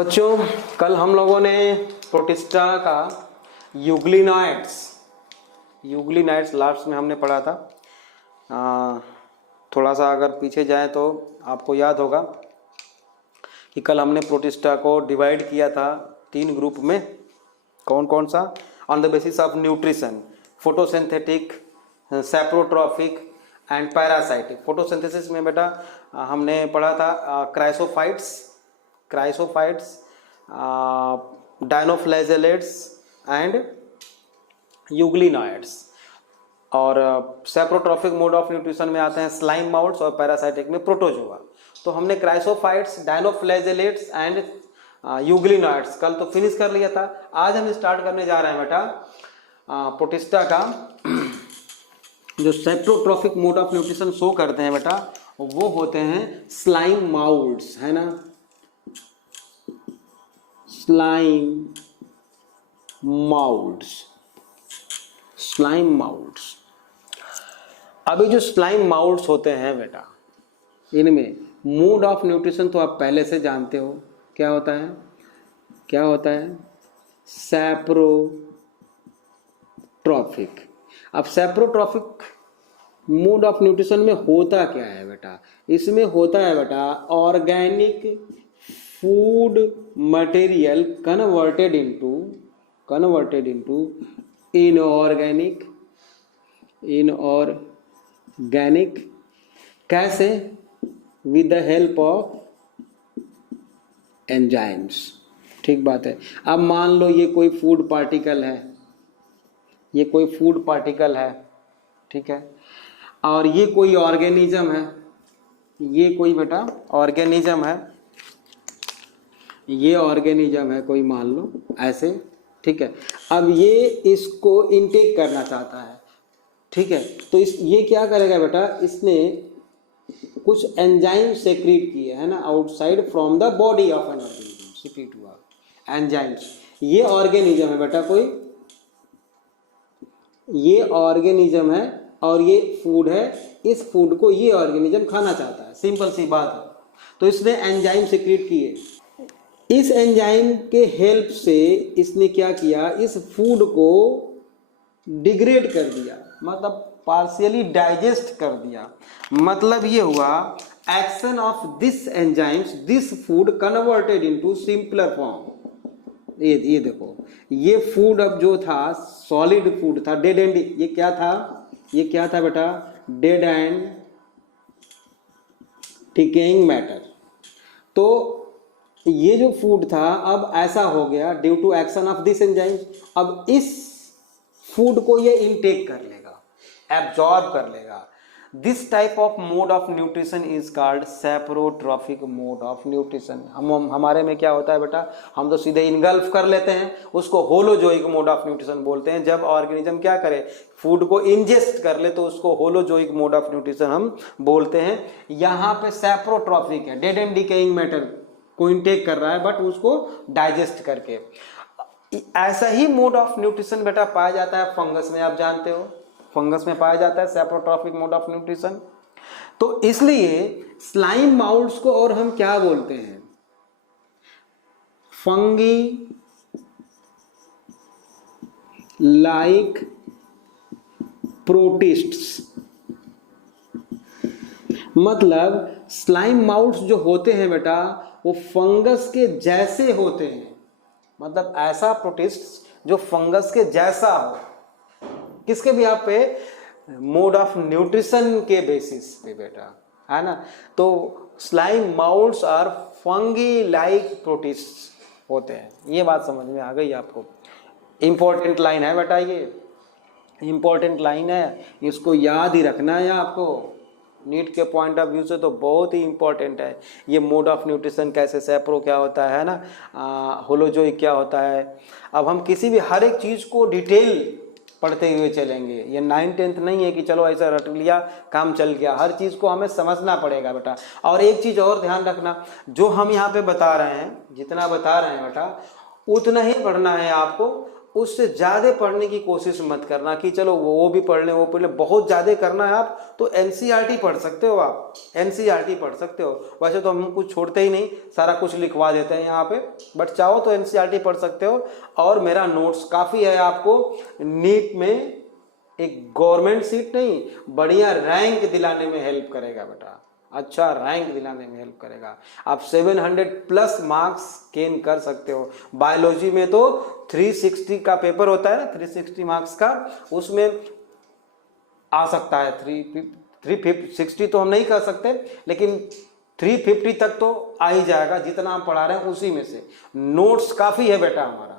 बच्चों कल हम लोगों ने प्रोटिस्टा का यूग्लिनाइड्स लास्ट में हमने पढ़ा था। थोड़ा सा अगर पीछे जाएं तो आपको याद होगा कि कल हमने प्रोटिस्टा को डिवाइड किया था 3 ग्रुप में। कौन कौन सा? On the basis of nutrition, photosynthetic, saprotrophic and parasitic. Photosynthesis में बेटा हमने पढ़ा था क्राइसोफाइट्स, डायनोफ्लैजेलेट्स एंड यूग्लिनॉइड्स। और सैप्रोट्रॉफिक मोड ऑफ न्यूट्रिशन में आते हैं स्लाइम माउल्ट्स और पैरासाइटिक में प्रोटोजोआ। तो हमने क्राइसोफाइट्स, डायनोफ्लैजेलेट्स एंड यूग्लिनॉइड्स कल तो फिनिश कर लिया था। आज हम स्टार्ट करने जा रहे हैं बेटा प्रोटिस्टा का जो सैप्रोट्रॉफिक मोड ऑफ न्यूट्रिशन शो करते हैं बेटा, वो होते हैं स्लाइम माउल्ट्स, है ना, स्लाइम माउल्ट्स। अभी जो स्लाइम माउल्ट्स होते हैं बेटा, इनमें मोड ऑफ न्यूट्रिशन तो आप पहले से जानते हो क्या होता है सैप्रोट्रॉफिक। अब सैप्रोट्रॉफिक मोड ऑफ न्यूट्रिशन में होता क्या है बेटा? इसमें होता है बेटा organic food material converted into inorganic. कैसे? With the help of enzymes. ठीक बात है। अब मान लो ये कोई फूड पार्टिकल है, ठीक है, और ये कोई ऑर्गेनिज्म है, ये कोई बेटा ऑर्गेनिज्म है कोई, मान लो ऐसे, ठीक है। अब ये इसको इनटेक करना चाहता है, ठीक है, तो ये क्या करेगा बेटा, इसने कुछ एंजाइम सेक्रेट किए है ना outside from the body of an organism, secrete हुआ एंजाइम्स। ये ऑर्गेनिज्म है बेटा कोई, ये ऑर्गेनिज्म है और ये फूड है। इस फूड को ये ऑर्गेनिज्म खाना चाहता है, सिंपल सी बात है। तो इसने एंजाइम सेक्रेट किए। इस एंजाइम के हेल्प से इसने क्या किया, इस फूड को डिग्रेड कर दिया, मतलब पार्शियली डाइजेस्ट कर दिया। मतलब ये हुआ action of this enzymes, this food converted into simpler form. ये देखो, ये फूड अब जो था सॉलिड फूड था, डेड एंड, ये क्या था बेटा, डेड एंड डिकेइंग मैटर। तो ये जो फूड था अब ऐसा हो गया due to action of this enzymes. अब इस फूड को ये इनटेक कर लेगा, एब्जॉर्ब कर लेगा। This type of mode of nutrition is called saprotrophic mode of nutrition. हमारे में क्या होता है बेटा, हम तो सीधे इनगल्फ कर लेते हैं, उसको होलोजोइक मोड ऑफ न्यूट्रिशन बोलते हैं। जब ऑर्गेनिज्म क्या करे, फूड को इंजेस्ट कर ले, तो उसको होलोजोइक मोड ऑफ न्यूट्रिशन हम बोलते हैं। यहाँ पे सैप्रोट्रॉफिक है, डेड एंड डिकेइंग मैटर को इनटेक कर रहा है, बट उसको डाइजेस्ट करके। ऐसा ही मोड ऑफ न्यूट्रिशन बेटा पाया जाता है फंगस में, आप जानते हो फंगस में पाया जाता है सैप्रोट्रॉफिक मोड ऑफ न्यूट्रिशन। तो इसलिए स्लाइम माउल्ट्स को और हम क्या बोलते हैं, फंगी लाइक प्रोटिस्ट्स। मतलब स्लाइम माउल्ट्स जो होते हैं बेटा वो फंगस के जैसे होते हैं, मतलब ऐसा प्रोटिस्ट जो फंगस के जैसा हो, किसके भी आप पे, मोड ऑफ न्यूट्रिशन के बेसिस पे बेटा, है ना। तो स्लाइम माउल्ट्स और फंगी लाइक प्रोटिस्ट होते हैं। ये बात समझ में आ गई आपको? इंपॉर्टेंट लाइन है बेटा, ये इंपॉर्टेंट लाइन है, इसको याद ही रखना है आपको। नीट के पॉइंट ऑफ व्यू से तो बहुत ही इंपॉर्टेंट है ये मोड ऑफ न्यूट्रिशन, कैसे सैप्रो क्या होता है ना, होलोजोइक क्या होता है। अब हम किसी भी हर एक चीज़ को डिटेल पढ़ते हुए चलेंगे। ये 9th-10th नहीं है कि चलो ऐसा रट लिया काम चल गया, हर चीज़ को हमें समझना पड़ेगा बेटा। और एक चीज़ और ध्यान रखना, जो हम यहाँ पे बता रहे हैं, जितना बता रहे हैं बेटा उतना ही पढ़ना है आपको, उससे ज़्यादा पढ़ने की कोशिश मत करना कि चलो वो भी पढ़ लें, वो पढ़ लें। बहुत ज़्यादा करना है आप तो एनसीईआरटी पढ़ सकते हो, आप एनसीईआरटी पढ़ सकते हो। वैसे तो हम कुछ छोड़ते ही नहीं, सारा कुछ लिखवा देते हैं यहाँ पे, बट चाहो तो एनसीईआरटी पढ़ सकते हो। और मेरा नोट्स काफ़ी है आपको नीट में एक गवर्नमेंट सीट नहीं, बढ़िया रैंक दिलाने में हेल्प करेगा बेटा, अच्छा रैंक दिलाने में हेल्प करेगा। आप 700 प्लस मार्क्स गेन कर सकते हो। बायोलॉजी में तो 360 का पेपर होता है ना, 360 मार्क्स का, उसमें आ सकता है 360 तो हम नहीं कर सकते, लेकिन 350 तक तो आ ही जाएगा, जितना हम पढ़ा रहे हैं उसी में से। नोट्स काफ़ी है बेटा हमारा,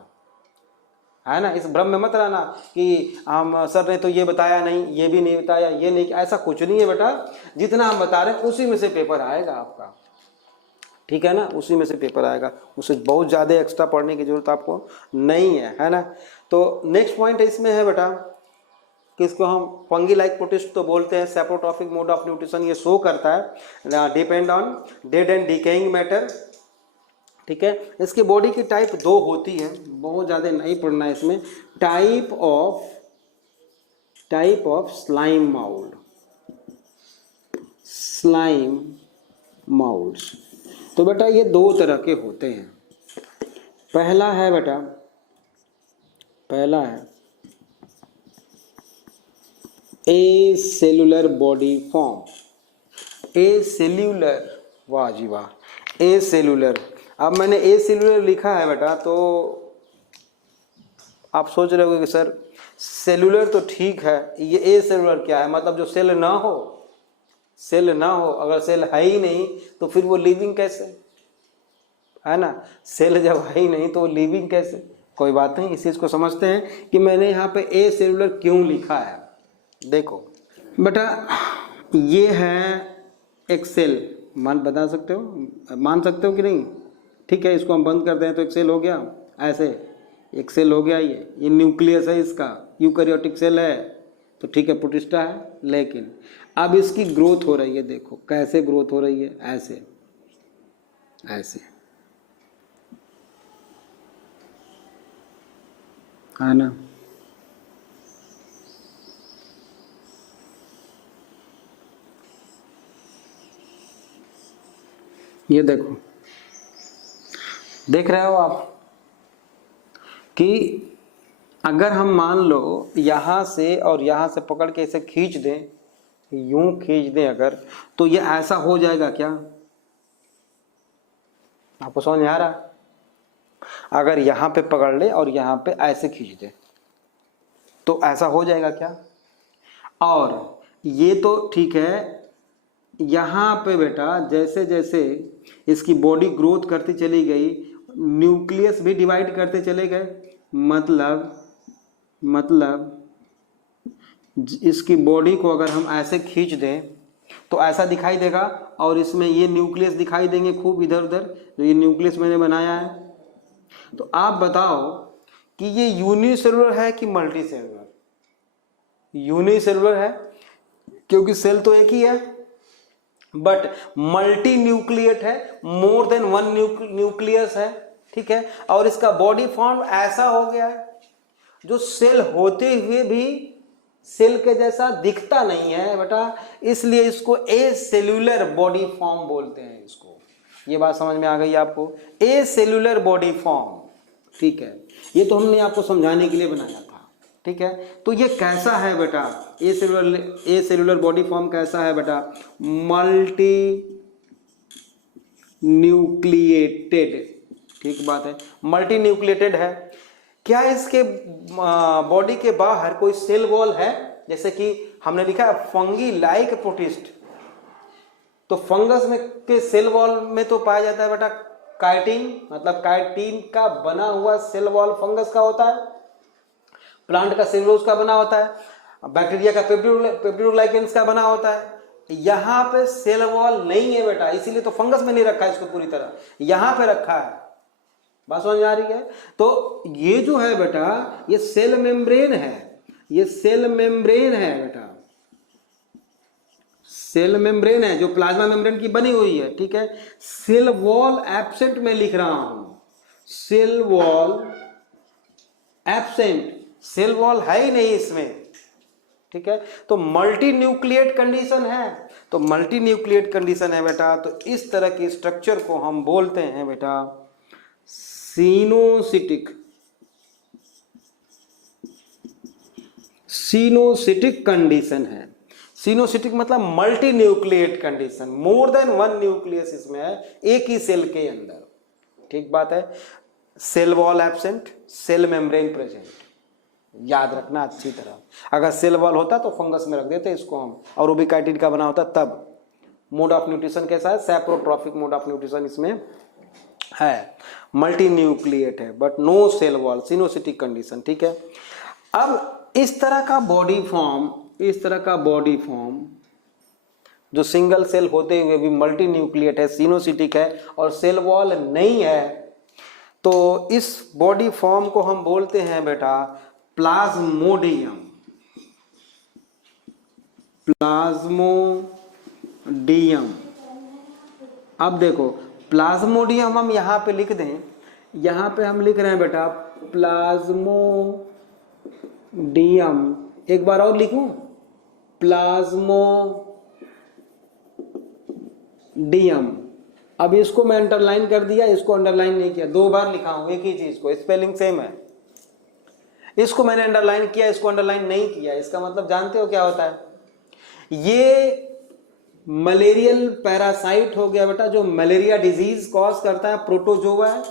है ना। इस भ्रम में मत रहना कि हम सर ने तो ये बताया नहीं, ये भी नहीं बताया, ये नहीं, ऐसा कुछ नहीं है बेटा। जितना हम बता रहे हैं उसी में से पेपर आएगा आपका, ठीक है ना, उसी में से पेपर आएगा। उससे बहुत ज़्यादा एक्स्ट्रा पढ़ने की जरूरत आपको नहीं है ना। तो नेक्स्ट पॉइंट इसमें है बेटा कि इसको हम फंगी लाइक प्रोटिस्ट तो बोलते हैं। सेप्रोट्रॉफिक मोड ऑफ न्यूट्रिशन ये शो करता है, depend on dead and decaying matter, ठीक है। इसकी बॉडी की टाइप 2 होती है, बहुत ज़्यादा नहीं पढ़ना है इसमें। Type of slime mould, slime माउल्ड्स। तो बेटा ये 2 तरह के होते हैं। पहला है बेटा, पहला है ए सेलुलर बॉडी फॉर्म। ए सेल्यूलर, वाह जी वाह, ए सेलुलर। अब मैंने ए सेलुलर लिखा है बेटा, तो आप सोच रहे हो कि सर सेलुलर तो ठीक है, ये ए सेलुलर क्या है? मतलब जो सेल ना हो, सेल ना हो, अगर सेल है ही नहीं तो फिर वो लिविंग कैसे, है ना। सेल जब है ही नहीं तो वो लिविंग कैसे? कोई बात नहीं, इस चीज़ को समझते हैं कि मैंने यहाँ पे ए सेलुलर क्यों लिखा है। देखो बेटा, ये है एक सेल, बता सकते हो, मान सकते हो कि नहीं? ठीक है, इसको हम बंद करते हैं तो एक सेल हो गया, ऐसे एक सेल हो गया। ये न्यूक्लियस है इसका, यूकैरियोटिक सेल है, तो ठीक है, प्रोटिस्टा है। लेकिन अब इसकी ग्रोथ हो रही है, देखो कैसे ग्रोथ हो रही है, ऐसे ऐसे, है ना। ये देखो, देख रहे हो आप कि अगर हम मान लो यहाँ से और यहाँ से पकड़ के इसे खींच दें, यूं खींच दें अगर, तो ये ऐसा हो जाएगा क्या? आपको समझ में आ रहा? अगर यहाँ पे पकड़ ले और यहाँ पे ऐसे खींच दे तो ऐसा हो जाएगा क्या? और ये तो ठीक है, यहाँ पे बेटा जैसे जैसे इसकी बॉडी ग्रोथ करती चली गई, न्यूक्लियस भी डिवाइड करते चले गए। मतलब इसकी बॉडी को अगर हम ऐसे खींच दें तो ऐसा दिखाई देगा, और इसमें ये न्यूक्लियस दिखाई देंगे खूब इधर उधर, जो ये न्यूक्लियस मैंने बनाया है। तो आप बताओ कि ये यूनिसेलुलर है कि मल्टी सेलुलर? यूनिसेलुलर है, क्योंकि सेल तो एक ही है, बट मल्टी न्यूक्लिएट है, मोर देन 1 न्यूक्लियस है, ठीक है। और इसका बॉडी फॉर्म ऐसा हो गया है जो सेल होते हुए भी सेल के जैसा दिखता नहीं है बेटा, इसलिए इसको ए सेल्यूलर बॉडी फॉर्म बोलते हैं इसको। ये बात समझ में आ गई आपको? ए सेल्यूलर बॉडी फॉर्म, ठीक है। ये तो हमने आपको समझाने के लिए बनाया था, ठीक है। तो ये कैसा है बेटा, ए सेल्यूलर बॉडी फॉर्म कैसा है बेटा? मल्टी न्यूक्लिएटेड, ठीक बात है, मल्टी न्यूक्लिएटेड है। क्या इसके बॉडी के बाहर कोई सेल वॉल है? जैसे कि हमने लिखा है फंगी लाइक प्रोटिस्ट, तो फंगस में के सेल वॉल में तो पाया जाता है बेटा काइटिन, मतलब काइटिन का बना हुआ सेल वॉल फंगस का होता है, प्लांट का सेलुलोज का बना होता है, बैक्टीरिया का पेप्टिडोग्लाइकेंस का बना होता है। यहाँ पे सेल वॉल नहीं है बेटा, इसीलिए तो फंगस में नहीं रखा है इसको पूरी तरह, यहाँ पे रखा है। बात समझ आ रही है? तो ये जो है बेटा, ये सेल मेम्ब्रेन है, ये सेल मेम्ब्रेन है बेटा, सेल मेम्ब्रेन है जो प्लाज्मा मेम्ब्रेन की बनी हुई है, ठीक है। सेल वॉल एब्सेंट में लिख रहा हूं, cell wall absent, cell wall है ही नहीं इसमें, ठीक है। तो मल्टी न्यूक्लिएट कंडीशन है, तो मल्टी न्यूक्लिएट कंडीशन है बेटा, तो इस तरह के स्ट्रक्चर को हम बोलते हैं बेटा सिनोसिटिक, सिनोसिटिक कंडीशन है। सिनोसिटिक मतलब multi nucleate condition, more than one nucleus इसमें है एक ही सेल के अंदर, ठीक बात है। Cell wall absent, cell membrane present, याद रखना अच्छी तरह। अगर सेल वॉल होता तो फंगस में रख देते इसको हम, और रूबिकाइटिड का बना होता तब। मोड ऑफ न्यूट्रिशन कैसा है, सैप्रोट्रॉफिक मोड ऑफ न्यूट्रिशन इसमें है, मल्टी न्यूक्लिएट है but no cell wall, coenocytic condition, ठीक है। अब इस तरह का बॉडी फॉर्म, इस तरह का बॉडी फॉर्म जो सिंगल सेल होते हुए भी मल्टी न्यूक्लिएट है, सिनोसिटिक है और सेल वॉल नहीं है, तो इस बॉडी फॉर्म को हम बोलते हैं बेटा प्लाज्मोडियम, प्लाज्मोडियम। अब देखो प्लाज्मोडियम हम यहां पे लिख दें, यहां पे हम लिख रहे हैं बेटा प्लाज्मोडियम, एक बार और लिखूं प्लाज्मोडियम। अब इसको मैं अंडरलाइन कर दिया, इसको अंडरलाइन नहीं किया, दो बार लिखा हूं एक ही चीज को, स्पेलिंग सेम है। इसको मैंने अंडरलाइन किया, इसको अंडरलाइन नहीं किया, इसका मतलब जानते हो क्या होता है, ये मलेरियल पैरासाइट हो गया बेटा, जो मलेरिया डिजीज कॉज करता है, प्रोटोजोआ।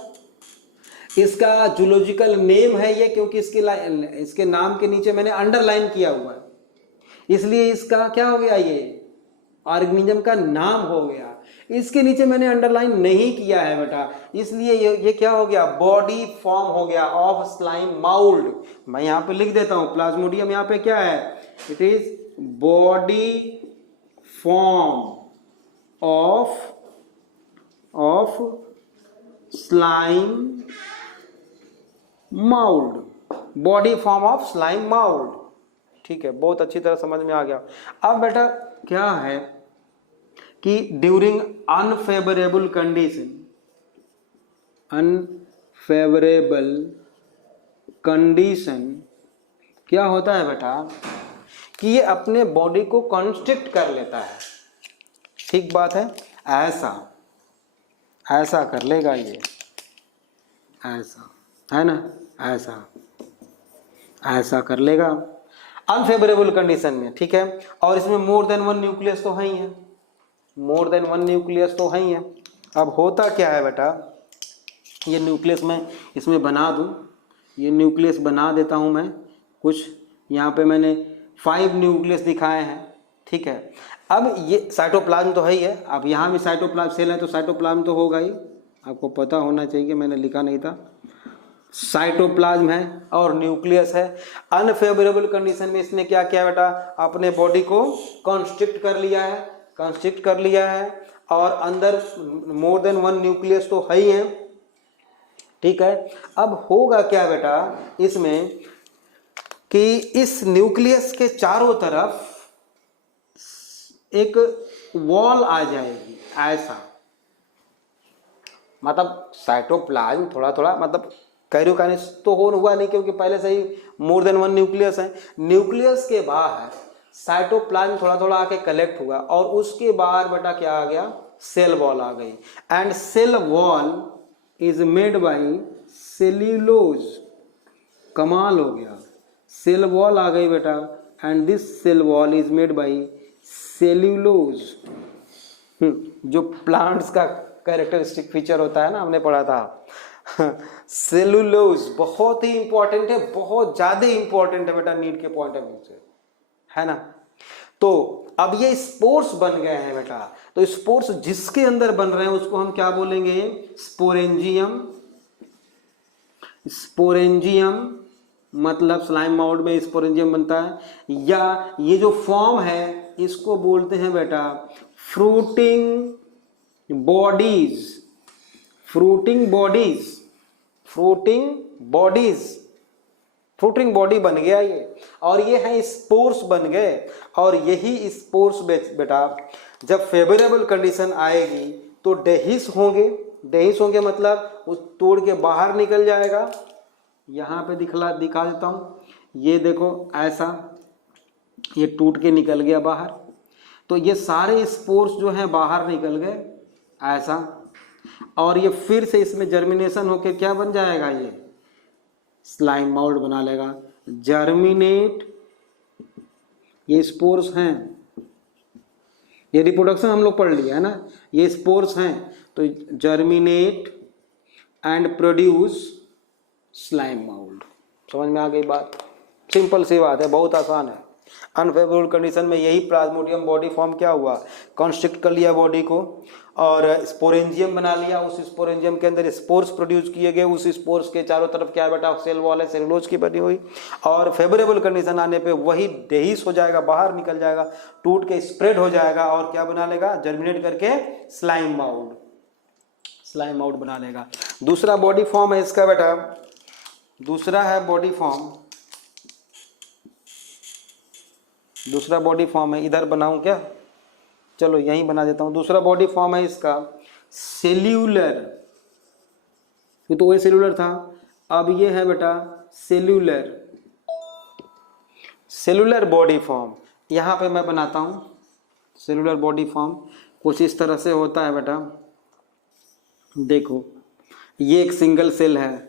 इसका जूलॉजिकल नेम है ये, क्योंकि इसके नाम के नीचे मैंने अंडरलाइन किया हुआ है, इसलिए इसका क्या हो गया, ये ऑर्गेनिज्म का नाम हो गया। इसके नीचे मैंने अंडरलाइन नहीं किया है बेटा, इसलिए ये क्या हो गया, बॉडी फॉर्म हो गया ऑफ स्लाइम माउल्ड। मैं यहां पे लिख देता हूं प्लाज्मोडियम, यहां पे क्या है, it is body form of slime mould, body form of slime mould, ठीक है, बहुत अच्छी तरह समझ में आ गया। अब बेटा क्या है कि during unfavourable condition, unfavourable condition क्या होता है बेटा कि ये अपने बॉडी को कॉन्स्ट्रिक्ट कर लेता है, ठीक बात है। ऐसा कर लेगा ये, ऐसा है ना, ऐसा कर लेगा अनफेवरेबल कंडीशन में, ठीक है। और इसमें मोर देन वन न्यूक्लियस तो है ही है, मोर देन वन न्यूक्लियस तो है ही है। अब होता क्या है बेटा, ये न्यूक्लियस मैं इसमें बना दूं, ये न्यूक्लियस बना देता हूं मैं कुछ, यहाँ पे मैंने 5 न्यूक्लियस दिखाए हैं, ठीक है। अब ये साइटोप्लाज्म तो है ही है, अब यहाँ भी साइटोप्लाज्म सेल है तो साइटोप्लाज्म तो होगा ही, आपको पता होना चाहिए, मैंने लिखा नहीं था। साइटोप्लाज्म है और न्यूक्लियस है। अनफेवरेबल कंडीशन में इसने क्या किया बेटा, अपने बॉडी को कॉन्स्ट्रिक्ट कर लिया है, और अंदर मोर देन वन न्यूक्लियस तो है ही है, ठीक है। अब होगा क्या बेटा इसमें कि इस न्यूक्लियस के चारों तरफ एक वॉल आ जाएगी, ऐसा, मतलब साइटोप्लाज्म थोड़ा थोड़ा, मतलब कैरियोकाइनेसिस तो हुआ नहीं क्योंकि पहले से ही मोर देन वन न्यूक्लियस है। न्यूक्लियस के बाहर साइटोप्लाज्म थोड़ा थोड़ा आके कलेक्ट हुआ, और उसके बाद बेटा क्या आ गया, सेल वॉल आ गई, and cell wall is made by cellulose. कमाल हो गया, सेल वॉल आ गई बेटा, and this cell wall is made by cellulose, जो प्लांट्स का कैरेक्टरिस्टिक फीचर होता है ना, हमने पढ़ा था। सेल्यूलोज बहुत ही इंपॉर्टेंट है, बहुत ज्यादा इंपॉर्टेंट है बेटा नीट के पॉइंट ऑफ व्यू से, है ना। तो अब ये स्पोर्स बन गए हैं बेटा, तो स्पोर्स जिसके अंदर बन रहे हैं उसको हम क्या बोलेंगे, स्पोरेंजियम। स्पोरेंजियम मतलब स्लाइम माउल्ड में स्पोरेंजियम बनता है, या ये जो फॉर्म है इसको बोलते हैं बेटा फ्रूटिंग बॉडीज। फ्रूटिंग बॉडी बन गया ये, और ये है स्पोर्स बन गए, और यही स्पोर्स बेटा जब फेवरेबल कंडीशन आएगी तो डेहिस होंगे मतलब उस तोड़ के बाहर निकल जाएगा, यहाँ पे दिखा देता हूँ। ये देखो ऐसा, ये टूट के निकल गया बाहर, तो ये सारे स्पोर्स जो हैं बाहर निकल गए ऐसा, और ये फिर से इसमें जर्मिनेशन होके क्या बन जाएगा, ये स्लाइम माउल्ड बना लेगा। जर्मिनेट, ये स्पोर्स हैं, ये रिप्रोडक्शन हम लोग पढ़ लिया है ना, ये स्पोर्स हैं, तो germinate and produce slime mould. समझ में आ गई बात? सिंपल सी बात है, बहुत आसान है। अनफेवरेबल कंडीशन में यही प्लाज्मोडियम बॉडी फॉर्म क्या हुआ, कॉन्स्ट्रिक्ट कर लिया बॉडी को और स्पोरेंजियम बना लिया। उस स्पोरेंजियम के अंदर स्पोर्स प्रोड्यूस किए गए, उस स्पोर्स के चारों तरफ क्या है बेटा, सेल वॉल है, सेलुलोज की बनी हुई। और फेवरेबल कंडीशन आने पे वही डेहिस हो जाएगा, बाहर निकल जाएगा, टूट के स्प्रेड हो जाएगा और क्या बना लेगा, जर्मिनेट करके स्लाइम माउल्ड बना लेगा। दूसरा बॉडी फॉर्म है इसका बेटा, दूसरा है बॉडी फॉर्म, दूसरा बॉडी फॉर्म है, इधर बनाऊं क्या, चलो यहीं बना देता हूं। दूसरा बॉडी फॉर्म है इसका सेल्यूलर, ये तो वही सेल्यूलर था, अब ये है बेटा सेल्यूलर बॉडी फॉर्म। यहां पे मैं बनाता हूं सेल्यूलर बॉडी फॉर्म, कुछ इस तरह से होता है बेटा। देखो ये एक सिंगल सेल है,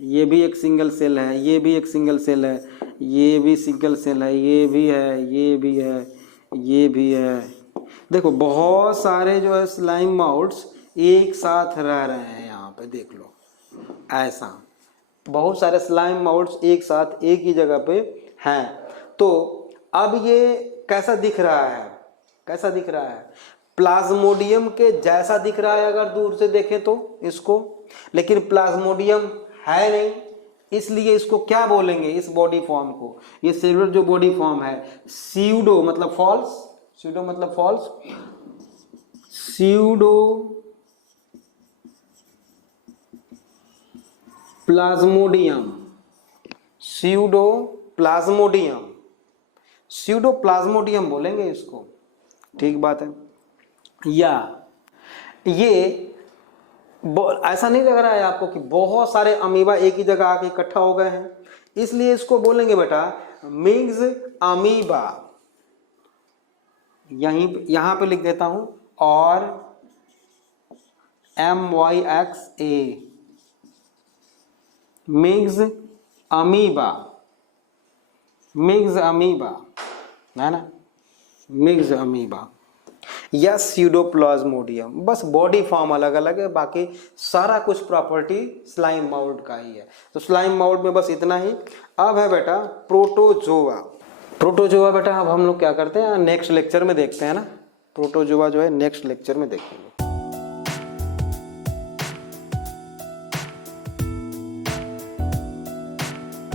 ये भी एक सिंगल सेल है, ये भी एक सिंगल सेल है, ये भी सिंगल सेल है, ये भी है, ये भी है, ये भी है। देखो बहुत सारे जो है स्लाइम माउल्ड्स एक साथ रह रहे हैं यहाँ पे, देख लो ऐसा, बहुत सारे स्लाइम माउल्ड्स एक साथ एक ही जगह पे हैं। तो अब ये कैसा दिख रहा है, कैसा दिख रहा है, प्लाज्मोडियम के जैसा दिख रहा है अगर दूर से देखें तो इसको, लेकिन प्लाज्मोडियम है नहीं, इसलिए इसको क्या बोलेंगे, इस बॉडी फॉर्म को, ये सेल्यूलर जो बॉडी फॉर्म है, स्यूडो मतलब फॉल्स, स्यूडो मतलब false, pseudo plasmodium, pseudo plasmodium, pseudo plasmodium बोलेंगे इसको, ठीक बात है। या ये ऐसा नहीं लग रहा है आपको कि बहुत सारे अमीबा एक ही जगह आके इकट्ठा हो गए हैं, इसलिए इसको बोलेंगे बेटा मिक्स अमीबा। यहां पे लिख देता हूं, और MYXA mix amoeba, mix amoeba है ना, मिक्स अमीबा या स्यूडोप्लाज्मोडियम। बस बॉडी फॉर्म अलग अलग है, बाकी सारा कुछ प्रॉपर्टी स्लाइम माउल्ड का ही है। तो स्लाइम माउल्ड में बस इतना ही। अब है बेटा प्रोटोजोआ। प्रोटोजोआ बेटा अब हम लोग क्या करते हैं, नेक्स्ट लेक्चर में देखते हैं ना, प्रोटोजोआ जो है नेक्स्ट लेक्चर में देखेंगे।